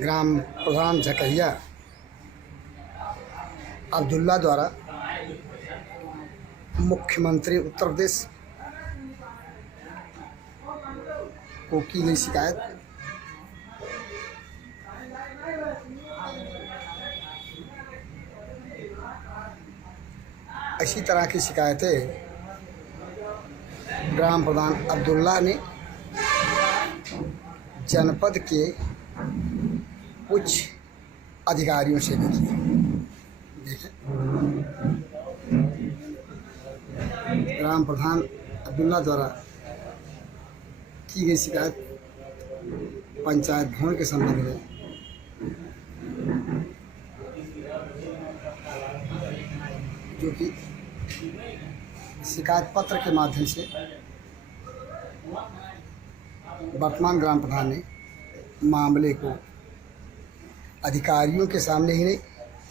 ग्राम प्रधान झकैया अब्दुल्ला द्वारा मुख्यमंत्री उत्तर प्रदेश को की गई शिकायत। इसी तरह की शिकायतें ग्राम प्रधान अब्दुल्ला ने जनपद के कुछ अधिकारियों से भी की। देखें, ग्राम प्रधान अब्दुल्ला द्वारा की गई शिकायत पंचायत भवन के संबंध में। जो कि शिकायत पत्र के माध्यम से वर्तमान ग्राम प्रधान ने मामले को अधिकारियों के सामने ही नहीं,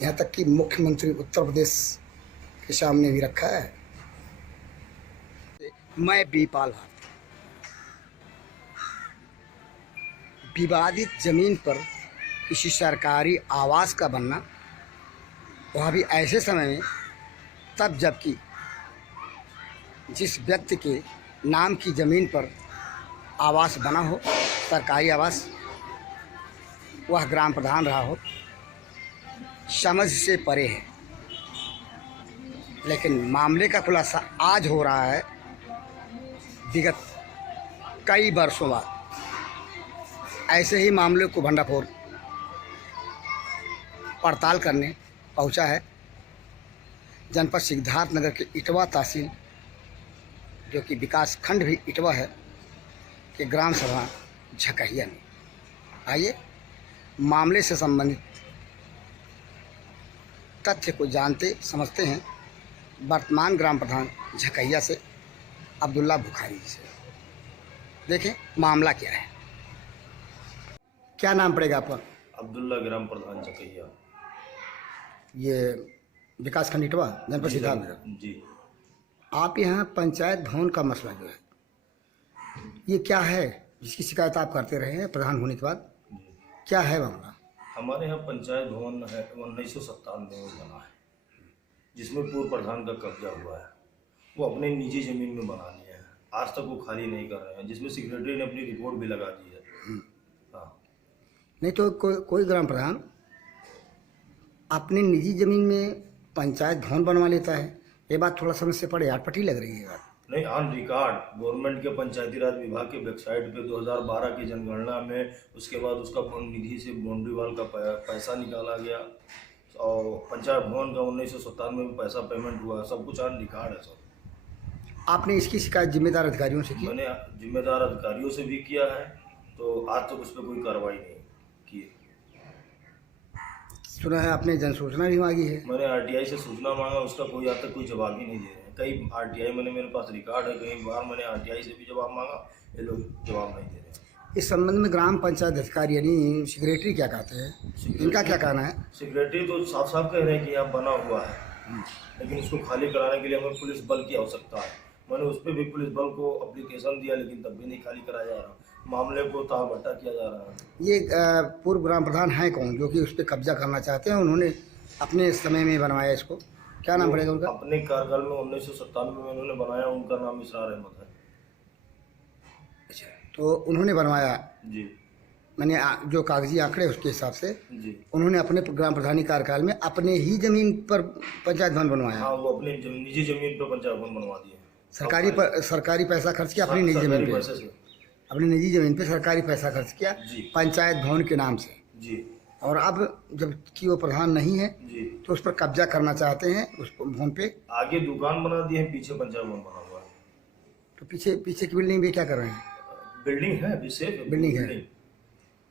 यहाँ तक कि मुख्यमंत्री उत्तर प्रदेश के सामने भी रखा है। मैं बीपाल भारती, विवादित जमीन पर किसी सरकारी आवास का बनना, वह भी ऐसे समय में, तब जबकि जिस व्यक्ति के नाम की ज़मीन पर आवास बना हो, सरकारी आवास, वह ग्राम प्रधान रहा हो, समझ से परे है। लेकिन मामले का खुलासा आज हो रहा है, विगत कई वर्षों बाद ऐसे ही मामले को भंडाफोड़ पड़ताल करने पहुंचा है जनपद सिद्धार्थ नगर के इटवा तहसील, जो कि विकास खंड भी इटवा है, कि ग्राम सभा झकैया में। आइए मामले से संबंधित तथ्य को जानते समझते हैं वर्तमान ग्राम प्रधान झकैया से, अब्दुल्ला बुखारी से। देखें मामला क्या है। क्या नाम पड़ेगा आपका? अब्दुल्ला, ग्राम प्रधान झकैया। ये विकास खंड इटवा, जनपद सिद्धार्थ नगर। जी। आप यहाँ पंचायत भवन का मसला जो है, ये क्या है जिसकी शिकायत आप करते रहे हैं प्रधान होने के बाद? क्या है मामला? हमारे यहाँ पंचायत भवन है 1997 में बना है, जिसमें पूर्व प्रधान का कब्जा हुआ है। वो अपने निजी जमीन में बना लिया है, आज तक वो खाली नहीं कर रहे हैं, जिसमें सेक्रेटरी ने अपनी रिपोर्ट भी लगा दी है। हाँ, नहीं तो कोई ग्राम प्रधान अपनी निजी जमीन में पंचायत भवन बनवा लेता है। ये बात थोड़ा समझ से पड़े, अटपटी लग रही है बात। नहीं, ऑन रिकॉर्ड गवर्नमेंट के पंचायती राज विभाग के वेबसाइट पे 2012 की जनगणना में, उसके बाद उसका निधि से बाउंड्री वाल का पैसा निकाला गया, और पंचायत भवन का 1997 में पैसा पेमेंट हुआ, सब कुछ ऑन रिकॉर्ड है सर। आपने इसकी शिकायत जिम्मेदार अधिकारियों से की? मैंने जिम्मेदार अधिकारियों से भी किया है, तो आज तक उस पर कोई कार्रवाई नहीं की। सुना है आपने जनसूचना भी मांगी है? मैंने आरटीआई से सूचना मांगा, उसका कोई आज तक कोई जवाब ही नहीं दे रहे हैं। कई आरटीआई मेरे पास रिकॉर्ड है, कई बार मैंने आरटीआई से भी जवाब मांगा, ये लोग जवाब नहीं दे रहे हैं। इस संबंध में ग्राम पंचायत अधिकारी यानी सेक्रेटरी क्या कहते हैं, इनका क्या कहना है? सेक्रेटरी तो साफ साफ कह रहे हैं कि यहाँ बना हुआ है, लेकिन उसको खाली कराने के लिए हमें पुलिस बल की आवश्यकता है। मैंने उस पर भी पुलिस बल को एप्लीकेशन दिया, लेकिन तब भी नहीं खाली कराया जा रहा, मामले को तालबट्टा किया जा रहा है। ये पूर्व ग्राम प्रधान हैं कौन जो कि उस पर कब्जा करना चाहते हैं? उन्होंने अपने समय में बनवाया इसको, क्या नाम पड़ेगा उनका? अपने कार्यकाल में 1997 में उन्होंने बनाया, उनका नाम इसरार अहमद है। अच्छा, तो उन्होंने बनवाया जी। मैंने जो कागजी आंकड़े उसके हिसाब से जी, उन्होंने अपने ग्राम प्रधानी कार्यकाल में अपने ही जमीन पर पंचायत भवन बनवाया। हाँ, वो अपनी निजी जमीन पर पंचायत भवन बनवा दिए। सरकारी पैसा खर्च किया अपनी निजी जमीन पे, अपनी निजी जमीन पे सरकारी पैसा खर्च किया पंचायत भवन के नाम से। जी। और अब जब कि वो प्रधान नहीं है जी, तो उस पर कब्जा करना चाहते हैं, उस भवन पे। आगे दुकान बना दी है, पीछे पंचायत भवन बना हुआ है। तो पीछे की बिल्डिंग भी क्या कर रहे हैं? बिल्डिंग है, अभी सेफ बिल्डिंग है,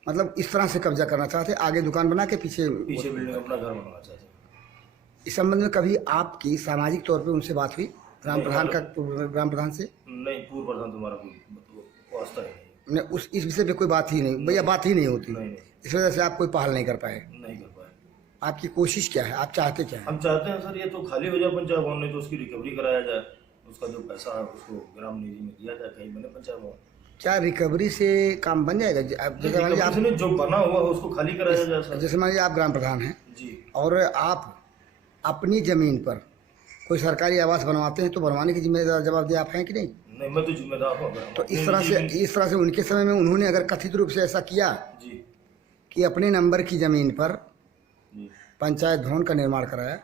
मतलब इस तरह से कब्जा करना चाहते हैं, आगे दुकान बना के पीछे बिल्डिंग अपना घर बनाना चाहते हैं। इस संबंध में कभी आपकी सामाजिक तौर पे उनसे बात हुई ग्राम प्रधान ग्राम प्रधान से? नहीं, पूर्व प्रधान तुम्हारा कोई वास्ता ही नहीं, इस विषय पे कोई बात ही नहीं, भैया बात ही नहीं होती। नहीं। इस वजह से आप कोई पहल नहीं कर पाए? नहीं कर पाए। आपकी कोशिश क्या है, आप चाहते क्या है? हम चाहते हैं सर, ये तो खाली हो जाए पंचायत भवन, नहीं तो उसकी रिकवरी कराया जाए, उसका जो पैसा है उसको ग्राम निधि में दिया जाए, कहीं बने पंचायत भवन। क्या रिकवरी से काम बन जाएगा? जैसे मान लीजिए आप, जो बना हुआ है उसको खाली कराया जाए सर। जैसे मान लीजिए आप ग्राम प्रधान हैं जी और आप अपनी ज़मीन पर कोई सरकारी आवास बनवाते हैं, तो बनवाने की जिम्मेदार जवाबदेही आप हैं कि नहीं? नहीं, मैं तो जिम्मेदार हूँ। तो इस तरह से उनके समय में उन्होंने अगर कथित रूप से ऐसा किया जी कि अपने नंबर की ज़मीन पर जी, पंचायत भवन का निर्माण कराया,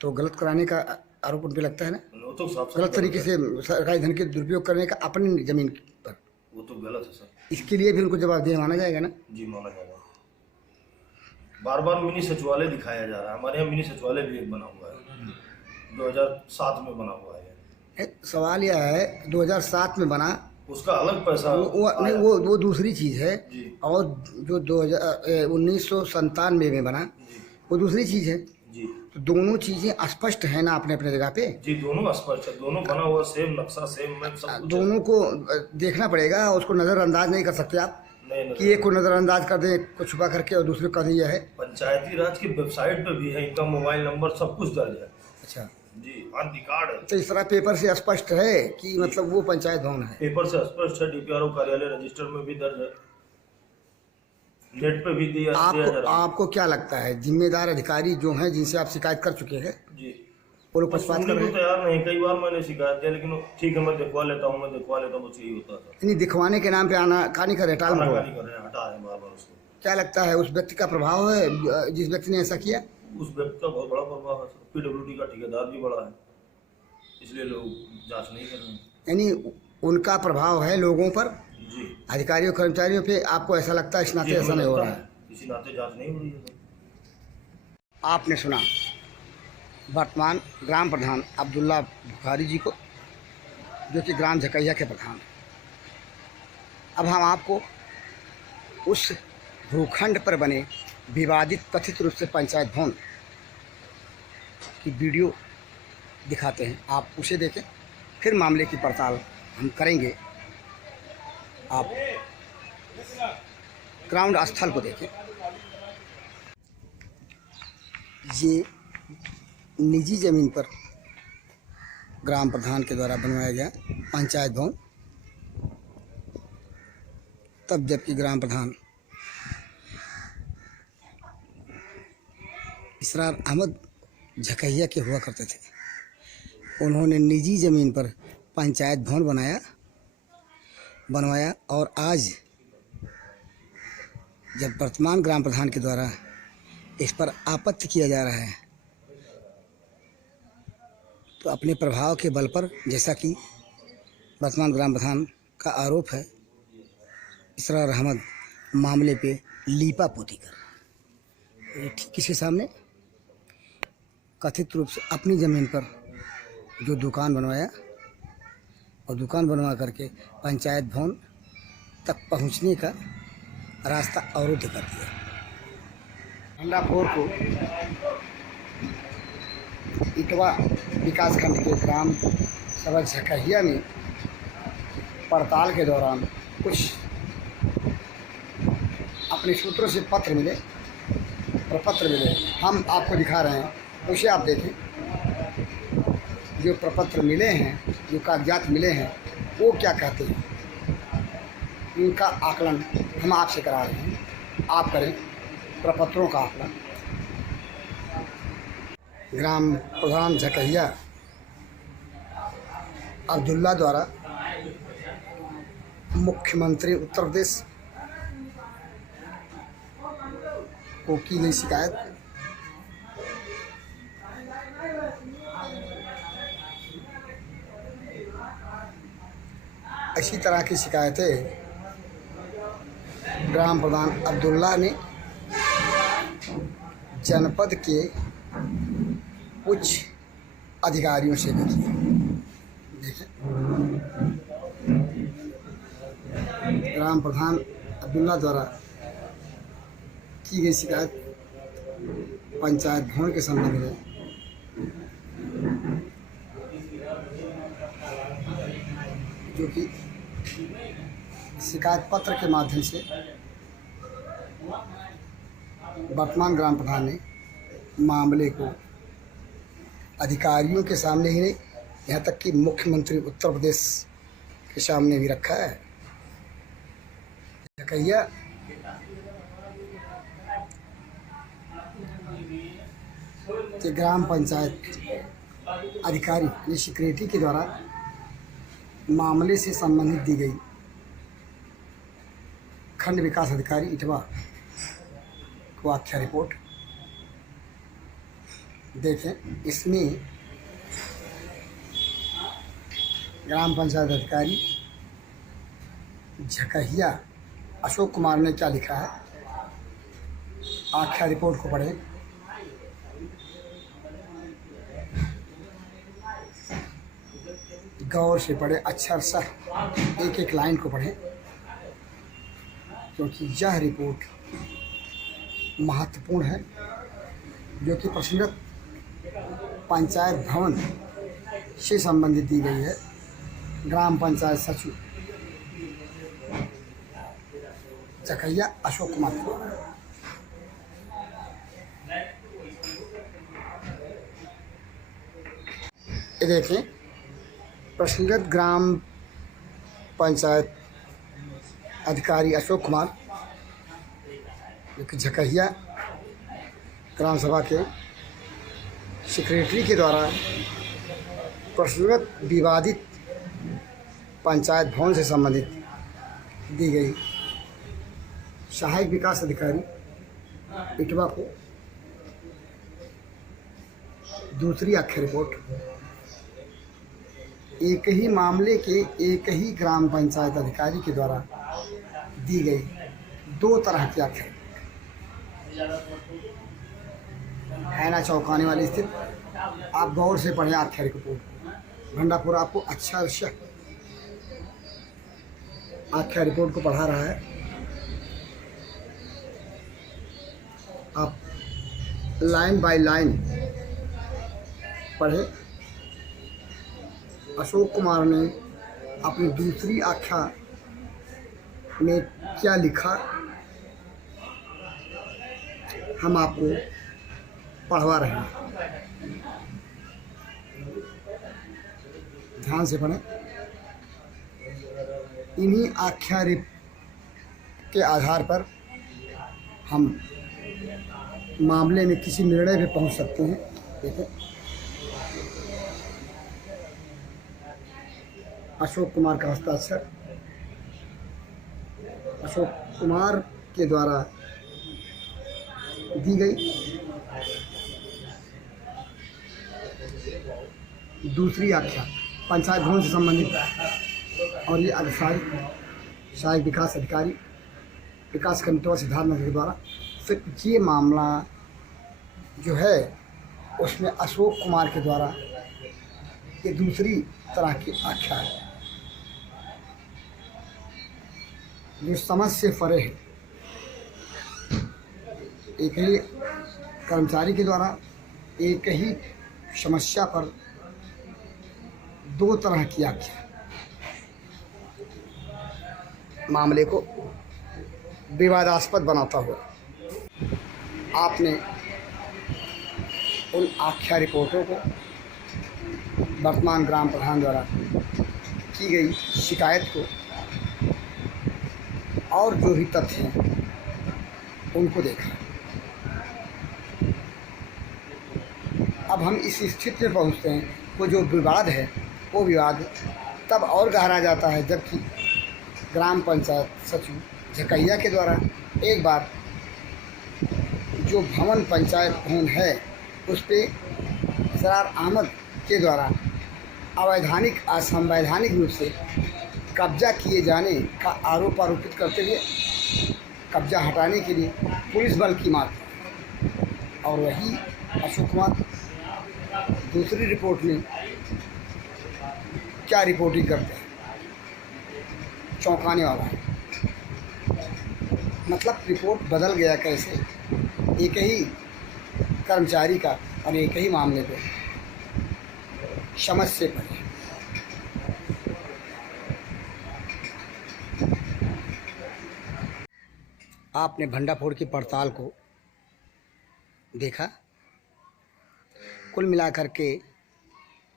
तो गलत कराने का आरोप उन पर लगता है ना? वो तो साफ गलत तरीके से सरकारी धन के दुरुपयोग करने का अपनी ज़मीन पर, वो तो गलत है सर। इसके लिए भी उनको जवाबदेह माना जाएगा ना? जी, माना जाएगा। बार बार मिनी सचिवालय दिखाया जा रहा है। हमारे यहाँ मिनी सचिवालय भी एक बना हुआ है, 2007 में बना हुआ है। सवाल यह है 2007 में बना, उसका अलग पैसा नहीं, वो दूसरी चीज़ है। जी और जो 1997 में बना, जी वो दूसरी चीज़ है। जी तो दोनों चीज़ें स्पष्ट है ना अपने अपने जगह पे। जी, दोनों स्पष्ट है, दोनों बना हुआ, सेम नक्शा, सेम मैप, सब कुछ है। दोनों को देखना पड़ेगा, उसको नज़रअंदाज नहीं कर सकते आप नहीं कि एक को नज़रअंदाज कर दें, एक को छुपा करके, और दूसरे को कर दिया है। पंचायती राज की वेबसाइट पे भी है, इनका मोबाइल नंबर सब कुछ दर्ज है। अच्छा, जी, ऑन रिकॉर्ड है। तो इस तरह पेपर से स्पष्ट है कि मतलब वो पंचायत भवन है। पेपर से स्पष्ट है, डीपीआरओ कार्यालय रजिस्टर में भी दर्ज है, नेट पे भी दिया जा रहा है। आपको क्या लगता है जिम्मेदार अधिकारी जो हैं, जिनसे आप शिकायत कर चुके हैं, जी, वो लोग पक्षपात कर रहे हैं? तैयार नहीं। कई बार मैंने शिकायत किया, लेकिन ठीक है, मैं दिखवा लेता हूँ, बस यही होता था। नहीं, दिखवाने के नाम पे आनाकानी कर रहे, टाल मरोड़। आनाकानी कर रहे हैं, हटा रहे हैं बार बार उसको। क्या लगता है उस व्यक्ति का प्रभाव है, जिस व्यक्ति ने ऐसा किया? उस व्यक्ति का बहुत बड़ा प्रभाव है। पीडब्ल्यूडी का ठेकेदार भी बड़ा है, इसलिए लोग जांच नहीं कर रहे हैं। यानी उनका प्रभाव है लोगों पर, जी अधिकारियों कर्मचारियों पे। आपको ऐसा लगता है इस नाते जी, ऐसा हमें नहीं हो लगता रहा है? है इसी नाते जांच नहीं हो रही है। आपने सुना वर्तमान ग्राम प्रधान अब्दुल्ला बुखारी जी को, जो कि ग्राम झकैया के प्रधान हैं। अब हम आपको उस भूखंड पर बने विवादित कथित रूप से पंचायत भवन की वीडियो दिखाते हैं, आप उसे देखें, फिर मामले की पड़ताल हम करेंगे। आप ग्राउंड स्थल को देखें। ये निजी ज़मीन पर ग्राम प्रधान के द्वारा बनवाया गया पंचायत भवन, तब जबकि ग्राम प्रधान इसरार अहमद झकैया के हुआ करते थे। उन्होंने निजी ज़मीन पर पंचायत भवन बनवाया, और आज जब वर्तमान ग्राम प्रधान के द्वारा इस पर आपत्ति किया जा रहा है, तो अपने प्रभाव के बल पर, जैसा कि वर्तमान ग्राम प्रधान का आरोप है, इसरार अहमद मामले पे लीपापोती कर, ये ठीक किसके सामने कथित रूप से अपनी ज़मीन पर जो दुकान बनवाया, और दुकान बनवा करके पंचायत भवन तक पहुंचने का रास्ता अवरुद्ध कर दिया। भंडापुर को इटवा विकासखंड के ग्राम सभा झकैया में पड़ताल के दौरान कुछ अपने सूत्रों से पत्र मिले, प्रपत्र मिले, हम आपको दिखा रहे हैं, उसे आप देखें। जो प्रपत्र मिले हैं, जो कागजात मिले हैं, वो क्या कहते हैं, इनका आकलन हम आपसे करा रहे हैं। आप करें प्रपत्रों का आकलन। ग्राम प्रधान झकैया अब्दुल्ला द्वारा मुख्यमंत्री उत्तर प्रदेश को की गई शिकायत। इसी तरह की शिकायतें ग्राम प्रधान अब्दुल्ला ने जनपद के कुछ अधिकारियों से भी की। देखें, ग्राम प्रधान अब्दुल्ला द्वारा की गई शिकायत पंचायत भवन के संबंध में। जो कि शिकायत पत्र के माध्यम से वर्तमान ग्राम प्रधान ने मामले को अधिकारियों के सामने ही नहीं, यहाँ तक कि मुख्यमंत्री उत्तर प्रदेश के सामने भी रखा है। झकैया के ग्राम पंचायत अधिकारी यानी सेक्रेटरी के द्वारा मामले से संबंधित दी गई खंड विकास अधिकारी इटवा को आख्या रिपोर्ट देखें। इसमें ग्राम पंचायत अधिकारी झकैया अशोक कुमार ने क्या लिखा है, आख्या रिपोर्ट को पढ़ें। गौर से पढ़ें, अक्षर सह एक एक लाइन को पढ़ें, क्योंकि यह रिपोर्ट महत्वपूर्ण है, जो कि प्रश्नगत पंचायत भवन से संबंधित दी गई है। ग्राम पंचायत सचिव झकैया अशोक कुमार के द्वारा। ये देखें, प्रश्नगत ग्राम पंचायत अधिकारी अशोक कुमार, जो कि झकैया ग्राम सभा के सेक्रेटरी के द्वारा प्रश्नगत विवादित पंचायत भवन से संबंधित दी गई सहायक विकास अधिकारी इटवा को दूसरी आख्या रिपोर्ट। एक ही मामले के एक ही ग्राम पंचायत अधिकारी के द्वारा दी गई दो तरह की आख्या है ना, चौंकाने वाली स्थिति। आप गौर से पढ़ें आख्या रिपोर्ट। भंडापुर आपको अच्छा आख्या रिपोर्ट को पढ़ा रहा है। आप लाइन बाय लाइन पढ़े। अशोक कुमार ने अपनी दूसरी आख्या में क्या लिखा, हम आपको पढ़वा रहे हैं, ध्यान से पढ़ें। इन्हीं आख्या के आधार पर हम मामले में किसी निर्णय पे पहुंच सकते हैं। देखो, अशोक कुमार का हस्ताक्षर, अशोक कुमार के द्वारा दी गई दूसरी आख्या पंचायत भवन से संबंधित, और ये अधिकारी सहायक विकास अधिकारी विकास खंड सिद्धार्थनगर के द्वारा। फिर ये मामला जो है उसमें अशोक कुमार के द्वारा ये दूसरी तरह की आख्या है, जो समझ से परे है। एक ही कर्मचारी के द्वारा एक ही समस्या पर दो तरह की आख्या मामले को विवादास्पद बनाता हुआ आपने उन आख्या रिपोर्टों को वर्तमान ग्राम प्रधान द्वारा की गई शिकायत को और जो भी तथ्य हैं उनको देखा। अब हम इस स्थिति में पहुंचते हैं, वो जो विवाद है वो विवाद तब और गहरा जाता है जबकि ग्राम पंचायत सचिव झकैया के द्वारा एक बार जो भवन पंचायत भवन है उस पर सरार अहमद के द्वारा अवैधानिक असंवैधानिक रूप से कब्जा किए जाने का आरोप आरोपित करते हुए कब्जा हटाने के लिए पुलिस बल की मांग, और वही अशोक कुमार दूसरी रिपोर्ट में क्या रिपोर्टिंग करते हैं, चौंकाने वाला है। मतलब रिपोर्ट बदल गया कैसे, एक ही कर्मचारी का और एक ही मामले पे समझ से परे। आपने भंडाफोड़ की पड़ताल को देखा। कुल मिलाकर के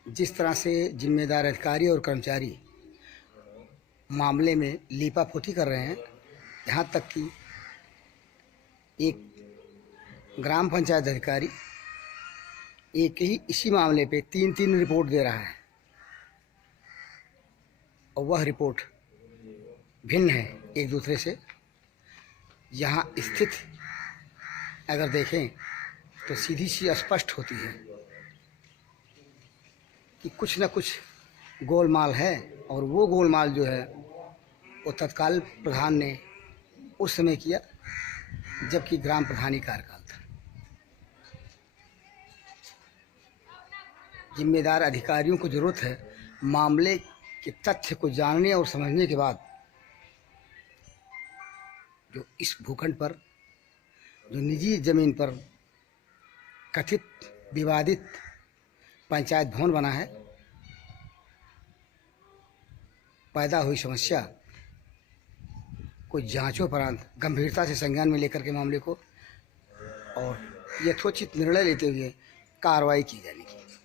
जिस तरह से जिम्मेदार अधिकारी और कर्मचारी मामले में लीपापोती कर रहे हैं, यहाँ तक कि एक ग्राम पंचायत अधिकारी एक ही इसी मामले पे 3-3 रिपोर्ट दे रहा है और वह रिपोर्ट भिन्न है एक दूसरे से। यहाँ स्थित अगर देखें तो सीधी सी स्पष्ट होती है कि कुछ न कुछ गोलमाल है, और वो गोलमाल जो है वो तत्काल प्रधान ने उस समय किया जबकि ग्राम प्रधानी कार्यकाल था। जिम्मेदार अधिकारियों को ज़रूरत है मामले के तथ्य को जानने और समझने के बाद जो इस भूखंड पर जो निजी ज़मीन पर कथित विवादित पंचायत भवन बना है, पैदा हुई समस्या को जांचोपरांत गंभीरता से संज्ञान में लेकर के मामले को और यथोचित निर्णय लेते हुए कार्रवाई की जानी चाहिए।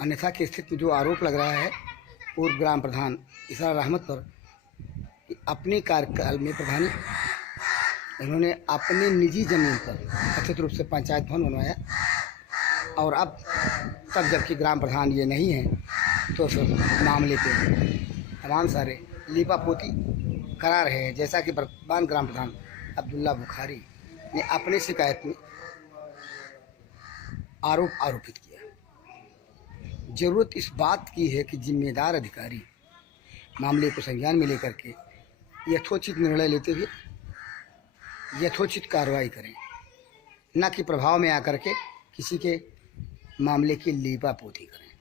अन्यथा की स्थिति में जो आरोप लग रहा है पूर्व ग्राम प्रधान इसरार अहमद पर कि अपने कार्यकाल में प्रधानी इन्होंने अपने निजी ज़मीन पर कथित रूप से पंचायत भवन बनवाया, और अब तब जबकि ग्राम प्रधान ये नहीं है तो फिर मामले पे तमाम सारे लीपापोती करा रहे हैं, जैसा कि वर्तमान ग्राम प्रधान अब्दुल्ला बुखारी ने अपने शिकायत में आरोपित किया। ज़रूरत इस बात की है कि जिम्मेदार अधिकारी मामले को संज्ञान में लेकर के यथोचित निर्णय लेते हुए यथोचित कार्रवाई करें, न कि प्रभाव में आकर के किसी के मामले की लीपापोती करें।